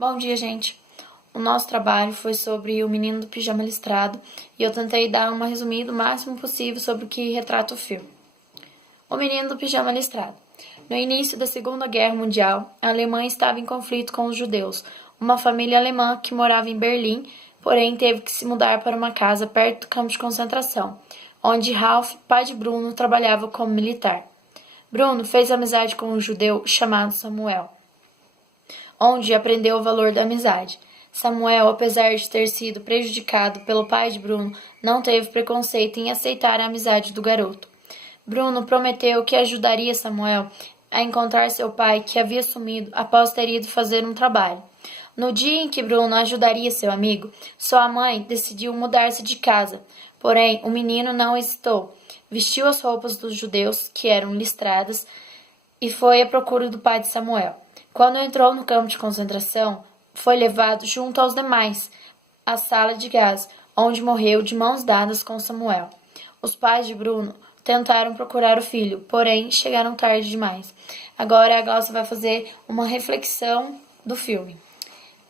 Bom dia, gente. O nosso trabalho foi sobre o menino do pijama listrado e eu tentei dar uma resumida o máximo possível sobre o que retrata o filme. O menino do pijama listrado. No início da Segunda Guerra Mundial, a Alemanha estava em conflito com os judeus, uma família alemã que morava em Berlim, porém teve que se mudar para uma casa perto do campo de concentração, onde Ralph, pai de Bruno, trabalhava como militar. Bruno fez amizade com um judeu chamado Samuel, onde aprendeu o valor da amizade. Samuel, apesar de ter sido prejudicado pelo pai de Bruno, não teve preconceito em aceitar a amizade do garoto. Bruno prometeu que ajudaria Samuel a encontrar seu pai, que havia sumido após ter ido fazer um trabalho. No dia em que Bruno ajudaria seu amigo, sua mãe decidiu mudar-se de casa. Porém, o menino não hesitou. Vestiu as roupas dos judeus, que eram listradas, e foi à procura do pai de Samuel. Quando entrou no campo de concentração, foi levado junto aos demais à sala de gás, onde morreu de mãos dadas com Samuel. Os pais de Bruno tentaram procurar o filho, porém chegaram tarde demais. Agora a Glaucia vai fazer uma reflexão do filme.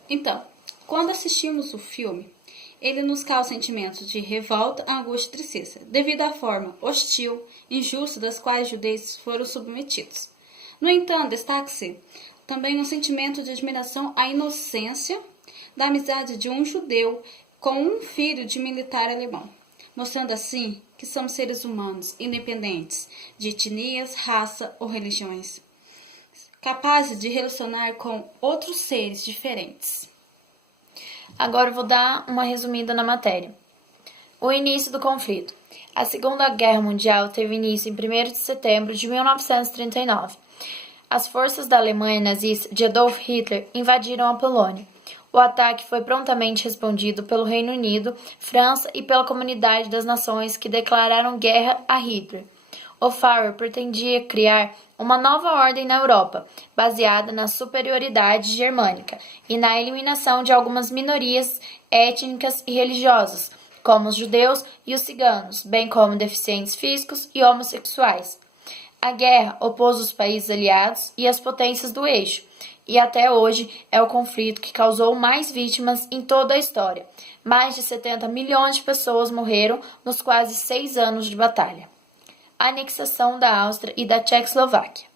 Então, quando assistimos o filme, ele nos causa sentimentos de revolta, angústia e tristeza, devido à forma hostil e injusta das quais os judeus foram submetidos. No entanto, destaca-se também um sentimento de admiração à inocência da amizade de um judeu com um filho de militar alemão, mostrando assim que somos seres humanos independentes de etnias, raça ou religiões, capazes de relacionar com outros seres diferentes. Agora eu vou dar uma resumida na matéria. O início do conflito. A Segunda Guerra Mundial teve início em 1º de setembro de 1939. As forças da Alemanha nazista de Adolf Hitler invadiram a Polônia. O ataque foi prontamente respondido pelo Reino Unido, França e pela Comunidade das Nações, que declararam guerra a Hitler. O Führer pretendia criar uma nova ordem na Europa, baseada na superioridade germânica e na eliminação de algumas minorias étnicas e religiosas, como os judeus e os ciganos, bem como deficientes físicos e homossexuais. A guerra opôs os países aliados e as potências do eixo, e até hoje é o conflito que causou mais vítimas em toda a história. Mais de 70 milhões de pessoas morreram nos quase 6 anos de batalha. A anexação da Áustria e da Tchecoslováquia.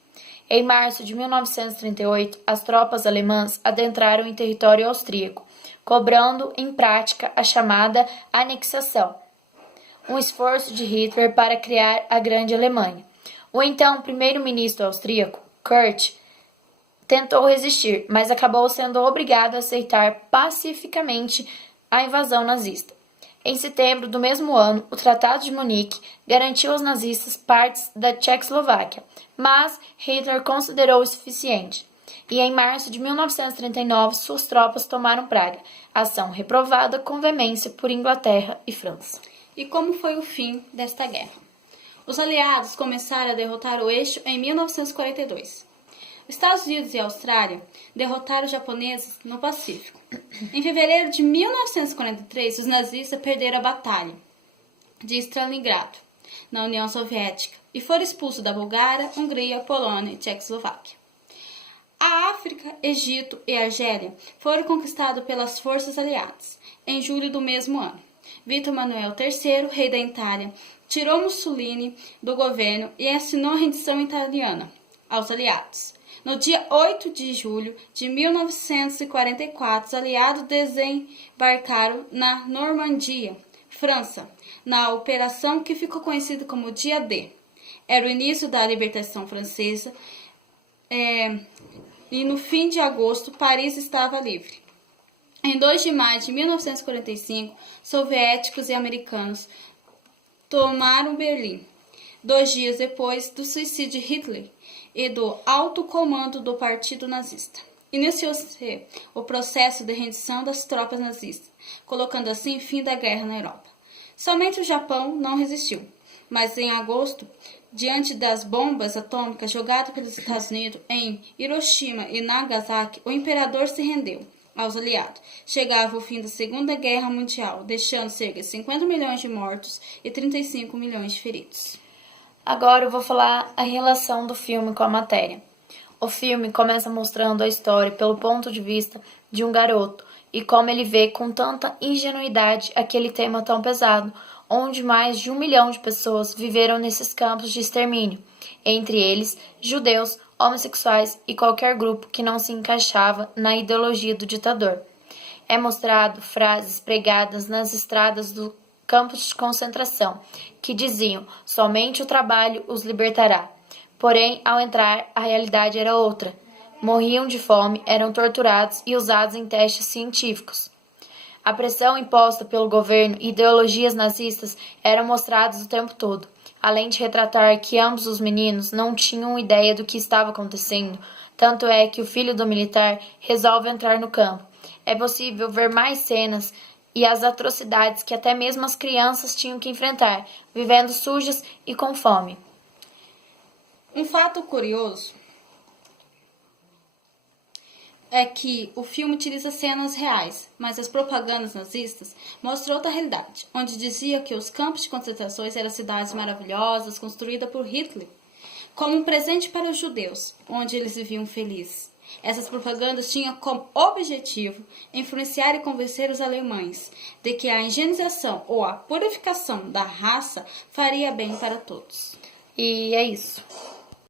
Em março de 1938, as tropas alemãs adentraram em território austríaco, cobrando em prática a chamada anexação, um esforço de Hitler para criar a Grande Alemanha. O então primeiro-ministro austríaco, Kurt, tentou resistir, mas acabou sendo obrigado a aceitar pacificamente a invasão nazista. Em setembro do mesmo ano, o Tratado de Munique garantiu aos nazistas partes da Tchecoslováquia, mas Hitler considerou o suficiente. E em março de 1939, suas tropas tomaram Praga, ação reprovada com veemência por Inglaterra e França. E como foi o fim desta guerra? Os aliados começaram a derrotar o eixo em 1942. Os Estados Unidos e a Austrália derrotaram os japoneses no Pacífico. Em fevereiro de 1943, os nazistas perderam a batalha de Stalingrado, na União Soviética, e foram expulsos da Bulgária, Hungria, Polônia e Tchecoslováquia. A África, Egito e Argélia foram conquistados pelas forças aliadas em julho do mesmo ano. Vítor Manuel III, rei da Itália, tirou Mussolini do governo e assinou a rendição italiana aos aliados. No dia 8 de julho de 1944, os aliados desembarcaram na Normandia, França, na operação que ficou conhecida como Dia D. Era o início da libertação francesa e no fim de agosto, Paris estava livre. Em 2 de maio de 1945, soviéticos e americanos tomaram Berlim, 2 dias depois do suicídio de Hitler e do alto comando do Partido Nazista. Iniciou-se o processo de rendição das tropas nazistas, colocando assim fim da guerra na Europa. Somente o Japão não resistiu, mas em agosto, diante das bombas atômicas jogadas pelos Estados Unidos em Hiroshima e Nagasaki, o imperador se rendeu aos aliados. Chegava o fim da Segunda Guerra Mundial, deixando cerca de 50 milhões de mortos e 35 milhões de feridos. Agora eu vou falar a relação do filme com a matéria. O filme começa mostrando a história pelo ponto de vista de um garoto e como ele vê com tanta ingenuidade aquele tema tão pesado, onde mais de 1 milhão de pessoas viveram nesses campos de extermínio, entre eles judeus, homossexuais e qualquer grupo que não se encaixava na ideologia do ditador. É mostrado frases pregadas nas estradas do campo de concentração, que diziam: somente o trabalho os libertará. Porém, ao entrar, a realidade era outra. Morriam de fome, eram torturados e usados em testes científicos. A pressão imposta pelo governo e ideologias nazistas eram mostradas o tempo todo, além de retratar que ambos os meninos não tinham ideia do que estava acontecendo. Tanto é que o filho do militar resolve entrar no campo. É possível ver mais cenas e as atrocidades que até mesmo as crianças tinham que enfrentar, vivendo sujas e com fome. Um fato curioso é que o filme utiliza cenas reais, mas as propagandas nazistas mostram outra realidade, onde dizia que os campos de concentrações eram cidades maravilhosas construídas por Hitler, como um presente para os judeus, onde eles viviam felizes. Essas propagandas tinham como objetivo influenciar e convencer os alemães de que a higienização ou a purificação da raça faria bem para todos. E é isso.